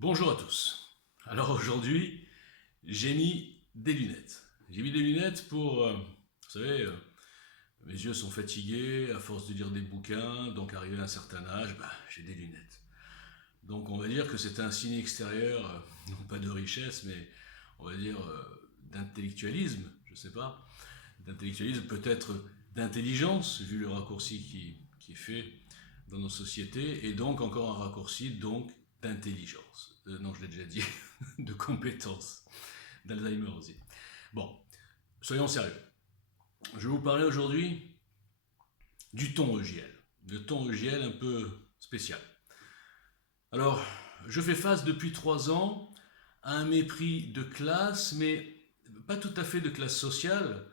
Bonjour à tous. Alors aujourd'hui, j'ai mis des lunettes. J'ai mis des lunettes pour, vous savez, mes yeux sont fatigués à force de lire des bouquins, donc arrivé à un certain âge, j'ai des lunettes. Donc on va dire que c'est un signe extérieur, non pas de richesse, mais on va dire d'intellectualisme, je sais pas, d'intellectualisme, peut-être d'intelligence, vu le raccourci qui est fait dans nos sociétés, et donc encore un raccourci donc d'intelligence. Non, je l'ai déjà dit, de compétence, d'Alzheimer aussi. Bon, soyons sérieux. Je vais vous parler aujourd'hui du ton EGL, le ton EGL un peu spécial. Alors, je fais face depuis 3 ans à un mépris de classe, mais pas tout à fait de classe sociale,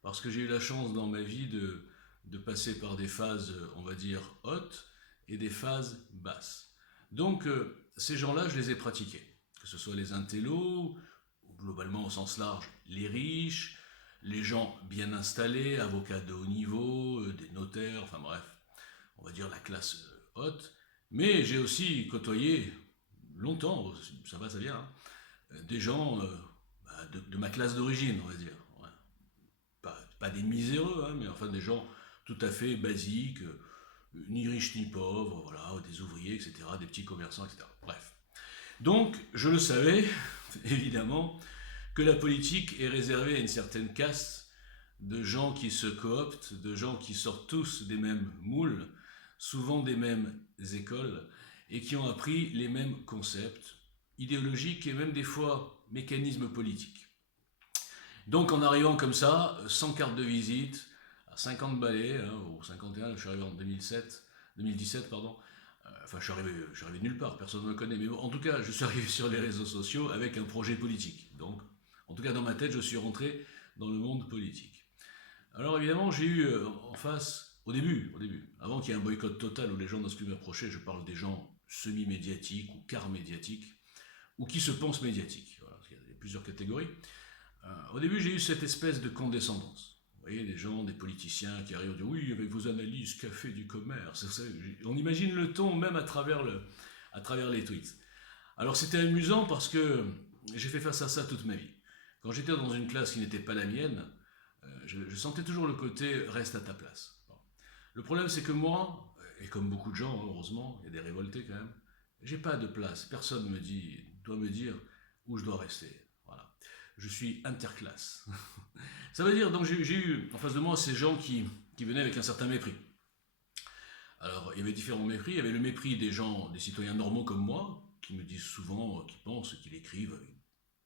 parce que j'ai eu la chance dans ma vie de passer par des phases, on va dire, hautes et des phases basses. Donc, ces gens-là, je les ai pratiqués. Que ce soit les intellos, ou globalement au sens large, les riches, les gens bien installés, avocats de haut niveau, des notaires, enfin bref, on va dire la classe haute. Mais j'ai aussi côtoyé longtemps, ça va, ça vient, des gens de ma classe d'origine, on va dire. Ouais. Pas des miséreux, mais enfin des gens tout à fait basiques, ni riches ni pauvres, voilà, des ouvriers, etc., des petits commerçants, etc. Bref. Donc, je le savais, évidemment, que la politique est réservée à une certaine caste de gens qui se cooptent, de gens qui sortent tous des mêmes moules, souvent des mêmes écoles, et qui ont appris les mêmes concepts idéologiques et même des fois mécanismes politiques. Donc en arrivant comme ça, sans carte de visite, à 50 balais, ou 51, je suis arrivé en 2017, pardon. Enfin, je suis arrivé nulle part, personne ne me connaît, mais bon, en tout cas, je suis arrivé sur les réseaux sociaux avec un projet politique. Donc, en tout cas, dans ma tête, je suis rentré dans le monde politique. Alors évidemment, j'ai eu en face, au début, avant qu'il y ait un boycott total où les gens n'osent plus m'approcher, je parle des gens semi-médiatiques ou quart médiatiques, ou qui se pensent médiatiques. Voilà, parce qu'il y a plusieurs catégories. Au début, j'ai eu cette espèce de condescendance. Vous voyez, des gens, des politiciens qui arrivent et disent oui, avec vos analyses, café du commerce. On imagine le ton même à travers les tweets. Alors c'était amusant parce que j'ai fait face à ça toute ma vie. Quand j'étais dans une classe qui n'était pas la mienne, je sentais toujours le côté reste à ta place. Bon. Le problème, c'est que moi, et comme beaucoup de gens, heureusement, il y a des révoltés quand même, j'ai pas de place. Personne doit me dire où je dois rester. Voilà. Je suis interclasse. Ça veut dire, donc j'ai eu en face de moi ces gens qui venaient avec un certain mépris. Alors, il y avait différents mépris. Il y avait le mépris des gens, des citoyens normaux comme moi, qui me disent souvent, qui pensent, qui l'écrivent,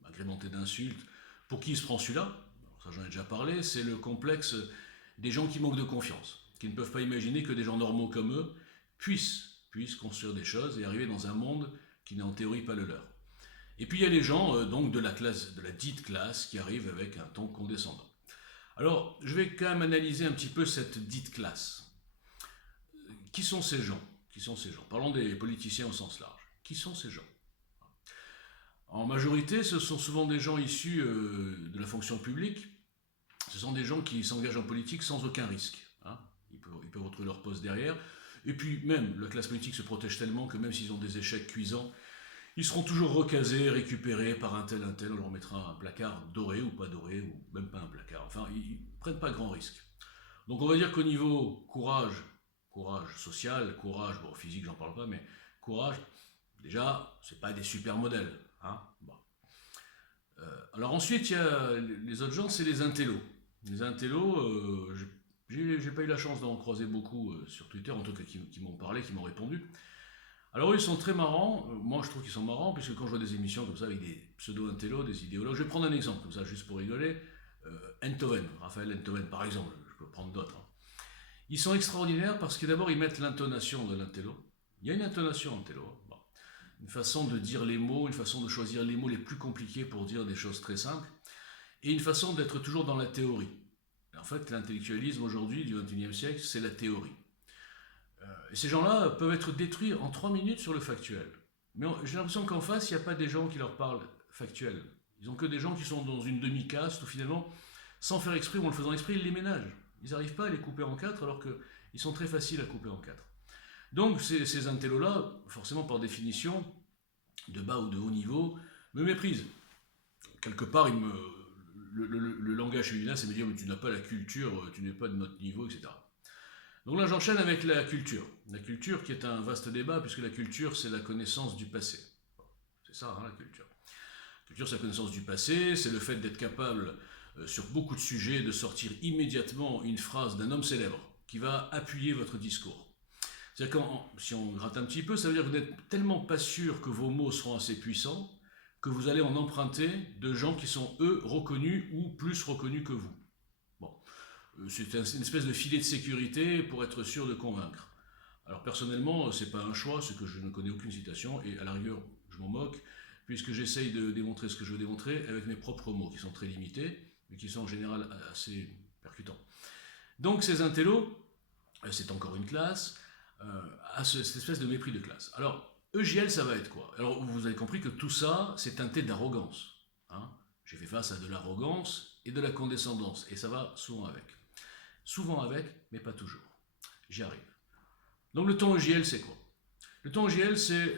agrémenté d'insultes. Pour qui il se prend celui-là? Alors ça, j'en ai déjà parlé. C'est le complexe des gens qui manquent de confiance, qui ne peuvent pas imaginer que des gens normaux comme eux puissent construire des choses et arriver dans un monde qui n'est en théorie pas le leur. Et puis il y a les gens donc de la classe, de la dite classe, qui arrivent avec un ton condescendant. Alors, je vais quand même analyser un petit peu cette dite classe. Qui sont ces gens? Qui sont ces gens? Parlons des politiciens au sens large. Qui sont ces gens? En majorité, ce sont souvent des gens issus de la fonction publique. Ce sont des gens qui s'engagent en politique sans aucun risque. Ils peuvent retrouver leur poste derrière. Et puis même, la classe politique se protège tellement que même s'ils ont des échecs cuisants, ils seront toujours recasés, récupérés par un tel, on leur mettra un placard doré ou pas doré, ou même pas un placard. Enfin, ils ne prennent pas grand risque. Donc on va dire qu'au niveau courage social, courage, bon physique j'en parle pas, mais courage, déjà, c'est pas des super modèles. Bon. Alors ensuite, il y a les autres gens, c'est les intellos. Les intellos, j'ai pas eu la chance d'en croiser beaucoup sur Twitter, en tout cas qui m'ont parlé, qui m'ont répondu. Alors eux, ils sont très marrants. Moi, je trouve qu'ils sont marrants, puisque quand je vois des émissions comme ça avec des pseudo-intellos, des idéologues, je vais prendre un exemple comme ça, juste pour rigoler. Enthoven, Raphaël Enthoven, par exemple, je peux prendre d'autres. Ils sont extraordinaires parce que d'abord, ils mettent l'intonation de l'intello. Il y a une intonation en télo. Bon. Une façon de dire les mots, une façon de choisir les mots les plus compliqués pour dire des choses très simples, et une façon d'être toujours dans la théorie. En fait, l'intellectualisme aujourd'hui du XXIe siècle, c'est la théorie. Et ces gens-là peuvent être détruits en 3 minutes sur le factuel. Mais j'ai l'impression qu'en face, il n'y a pas des gens qui leur parlent factuel. Ils n'ont que des gens qui sont dans une demi-caste où finalement, sans faire exprès ou en le faisant exprès, ils les ménagent. Ils n'arrivent pas à les couper en quatre alors qu'ils sont très faciles à couper en quatre. Donc ces intellos-là, forcément par définition, de bas ou de haut niveau, me méprisent. Quelque part, le langage féminin, c'est me dire, mais tu n'as pas la culture, tu n'es pas de notre niveau, etc. Donc là, j'enchaîne avec la culture. La culture qui est un vaste débat, puisque la culture, c'est la connaissance du passé. C'est ça, hein, la culture. La culture, c'est la connaissance du passé, c'est le fait d'être capable, sur beaucoup de sujets, de sortir immédiatement une phrase d'un homme célèbre qui va appuyer votre discours. C'est-à-dire que si on gratte un petit peu, ça veut dire que vous n'êtes tellement pas sûr que vos mots seront assez puissants que vous allez en emprunter de gens qui sont, eux, reconnus ou plus reconnus que vous. Bon, c'est une espèce de filet de sécurité pour être sûr de convaincre. Alors personnellement, c'est pas un choix, c'est que je ne connais aucune citation, et à la rigueur, je m'en moque, puisque j'essaye de démontrer ce que je veux démontrer avec mes propres mots, qui sont très limités, mais qui sont en général assez percutants. Donc ces intellos, c'est encore une classe, à cette espèce de mépris de classe. Alors, EJL, ça va être quoi? Alors, vous avez compris que tout ça, c'est teinté d'arrogance. Hein, j'ai fait face à de l'arrogance et de la condescendance, et ça va souvent avec. Souvent avec, mais pas toujours. J'y arrive. Donc, le ton EJL, c'est quoi? Le ton EJL, c'est,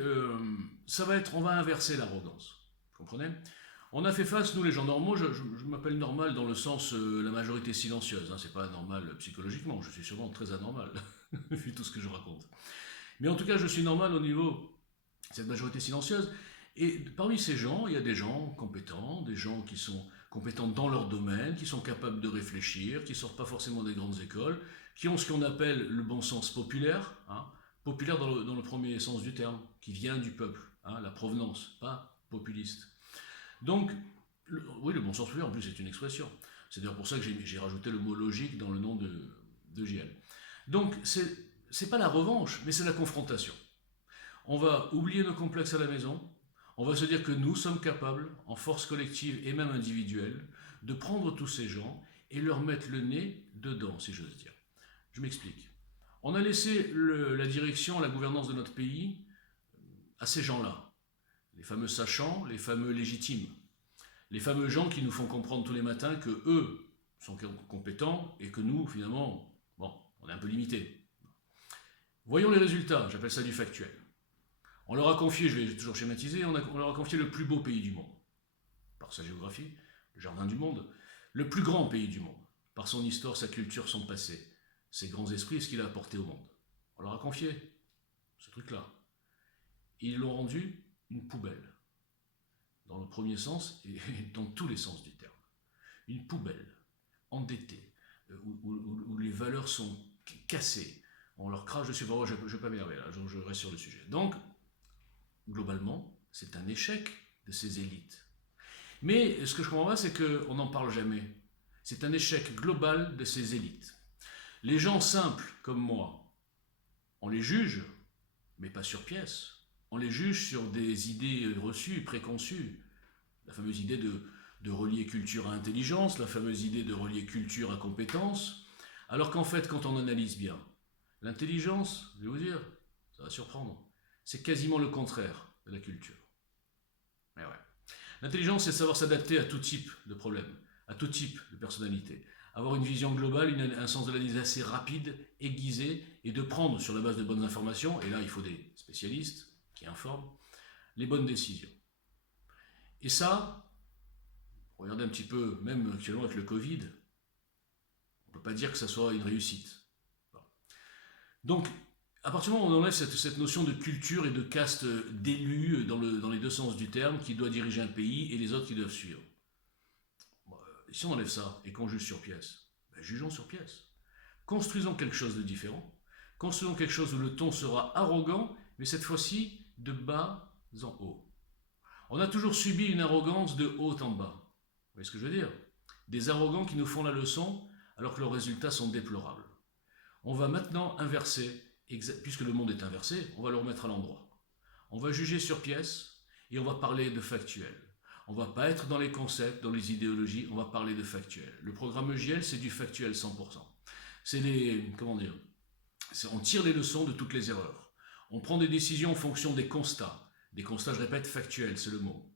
ça va être, on va inverser l'arrogance. Vous comprenez? On a fait face, nous les gens normaux, je m'appelle normal dans le sens la majorité silencieuse, hein, c'est pas normal psychologiquement, je suis sûrement très anormal, vu tout ce que je raconte. Mais en tout cas, je suis normal au niveau de cette majorité silencieuse, et parmi ces gens, il y a des gens compétents, des gens qui sont compétents dans leur domaine, qui sont capables de réfléchir, qui sortent pas forcément des grandes écoles, qui ont ce qu'on appelle le bon sens populaire, hein, populaire dans le premier sens du terme, qui vient du peuple, hein, la provenance, pas populiste. Donc, oui, le bon sens populaire, en plus, c'est une expression. C'est d'ailleurs pour ça que j'ai rajouté le mot logique dans le nom de JL. Donc, c'est pas la revanche, mais c'est la confrontation. On va oublier nos complexes à la maison, on va se dire que nous sommes capables, en force collective et même individuelle, de prendre tous ces gens et leur mettre le nez dedans, si j'ose dire. Je m'explique. On a laissé la direction, la gouvernance de notre pays à ces gens-là. Les fameux sachants, les fameux légitimes. Les fameux gens qui nous font comprendre tous les matins que eux sont compétents et que nous, finalement, bon, on est un peu limités. Voyons les résultats, j'appelle ça du factuel. On leur a confié, je vais toujours schématiser, on leur a confié le plus beau pays du monde, par sa géographie, le jardin du monde, le plus grand pays du monde, par son histoire, sa culture, son passé, ses grands esprits et ce qu'il a apporté au monde. On leur a confié ce truc-là. Ils l'ont rendu une poubelle, dans le premier sens et dans tous les sens du terme. Une poubelle, endettée, où les valeurs sont cassées. On leur crache dessus. Bon, je ne vais pas m'énerver là, je reste sur le sujet. Donc, globalement, c'est un échec de ces élites. Mais ce que je comprends pas, c'est qu'on n'en parle jamais. C'est un échec global de ces élites. Les gens simples comme moi, on les juge, mais pas sur pièce. On les juge sur des idées reçues, préconçues. La fameuse idée de relier culture à intelligence, la fameuse idée de relier culture à compétence. Alors qu'en fait, quand on analyse bien, l'intelligence, je vais vous dire, ça va surprendre, c'est quasiment le contraire de la culture. Mais ouais. L'intelligence, c'est savoir s'adapter à tout type de problème, à tout type de personnalité. Avoir une vision globale, un sens de l'analyse assez rapide, aiguisé, et de prendre sur la base de bonnes informations, et là il faut des spécialistes qui informent, les bonnes décisions. Et ça, regardez un petit peu, même actuellement avec le Covid, on ne peut pas dire que ça soit une réussite. Donc, à partir du moment où on enlève cette notion de culture et de caste d'élus dans les deux sens du terme, qui doit diriger un pays et les autres qui doivent suivre. Bon, si on enlève ça et qu'on juge sur pièce, ben jugeons sur pièce. Construisons quelque chose de différent. Construisons quelque chose où le ton sera arrogant, mais cette fois-ci de bas en haut. On a toujours subi une arrogance de haut en bas. Vous voyez ce que je veux dire? Des arrogants qui nous font la leçon alors que leurs résultats sont déplorables. On va maintenant inverser, puisque le monde est inversé, on va le remettre à l'endroit. On va juger sur pièce et on va parler de factuel. On ne va pas être dans les concepts, dans les idéologies, on va parler de factuel. Le programme EJL, c'est du factuel 100%. C'est on tire les leçons de toutes les erreurs. On prend des décisions en fonction des constats. Des constats, je répète, factuels, c'est le mot.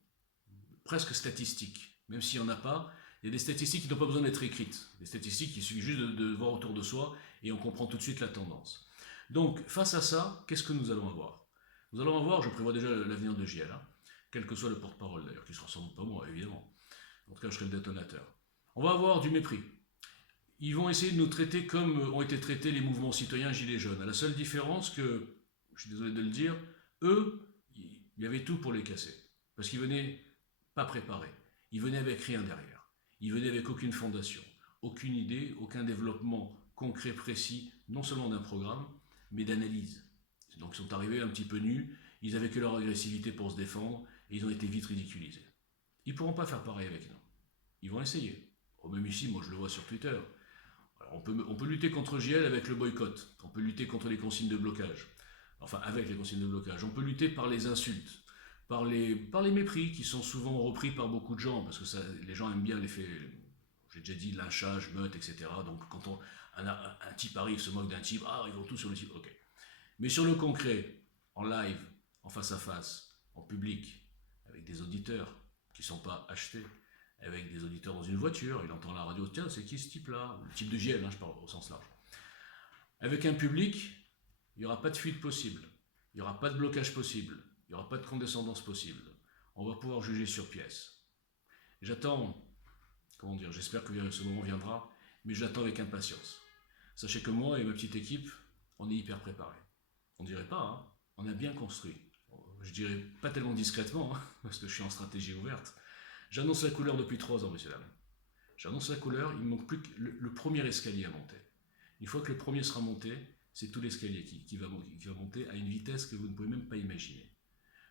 Presque statistiques. Même s'il n'y en a pas, il y a des statistiques qui n'ont pas besoin d'être écrites. Des statistiques, il suffit juste de voir autour de soi et on comprend tout de suite la tendance. Donc, face à ça, qu'est-ce que nous allons avoir? Nous allons avoir, je prévois déjà l'avenir de JL, quel que soit le porte-parole d'ailleurs, qui ne sera sans doute pas moi, évidemment. En tout cas, je serai le détonateur. On va avoir du mépris. Ils vont essayer de nous traiter comme ont été traités les mouvements citoyens gilets jaunes. À la seule différence que, je suis désolé de le dire, eux, il y avait tout pour les casser. Parce qu'ils venaient pas préparés. Ils venaient avec rien derrière. Ils venaient avec aucune fondation, aucune idée, aucun développement concret, précis, non seulement d'un programme, mais d'analyse. Donc ils sont arrivés un petit peu nus, ils avaient que leur agressivité pour se défendre, et ils ont été vite ridiculisés. Ils ne pourront pas faire pareil avec nous. Ils vont essayer. Même ici, moi je le vois sur Twitter. Alors, on peut lutter contre JL avec le boycott. On peut lutter contre les consignes de blocage. Enfin, avec les consignes de blocage. On peut lutter par les insultes, par les mépris qui sont souvent repris par beaucoup de gens, parce que ça, les gens aiment bien l'effet, j'ai déjà dit, lynchage, meute, etc. Donc quand un type arrive, se moque d'un type, ah, ils vont tous sur le type, ok. Mais sur le concret, en live, en face à face, en public, avec des auditeurs qui ne sont pas achetés, avec des auditeurs dans une voiture, il entend la radio, tiens, c'est qui ce type-là? Le type de JL, je parle au sens large. Avec un public, il n'y aura pas de fuite possible, il n'y aura pas de blocage possible, il n'y aura pas de condescendance possible. On va pouvoir juger sur pièce. J'attends, j'espère que ce moment viendra, mais j'attends avec impatience. Sachez que moi et ma petite équipe, on est hyper préparés. On ne dirait pas, hein, on a bien construit. Je dirais pas tellement discrètement, hein, parce que je suis en stratégie ouverte. J'annonce la couleur depuis 3 ans, messieurs dames. J'annonce la couleur, il ne manque plus que le premier escalier à monter. Une fois que le premier sera monté, c'est tout l'escalier qui va monter à une vitesse que vous ne pouvez même pas imaginer.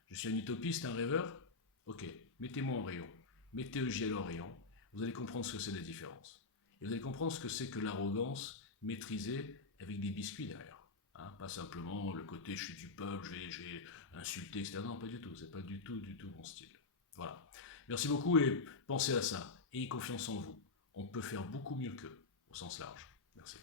Je suis un utopiste, un rêveur. Ok, mettez-moi en rayon. Mettez EJL en rayon. Vous allez comprendre ce que c'est la différence. Et vous allez comprendre ce que c'est que l'arrogance maîtrisée avec des biscuits derrière. Hein, pas simplement le côté je suis du peuple, je vais insulter, etc. Non, pas du tout. C'est pas du tout mon style. Voilà. Merci beaucoup et pensez à ça. Ayez confiance en vous. On peut faire beaucoup mieux qu'eux, au sens large. Merci.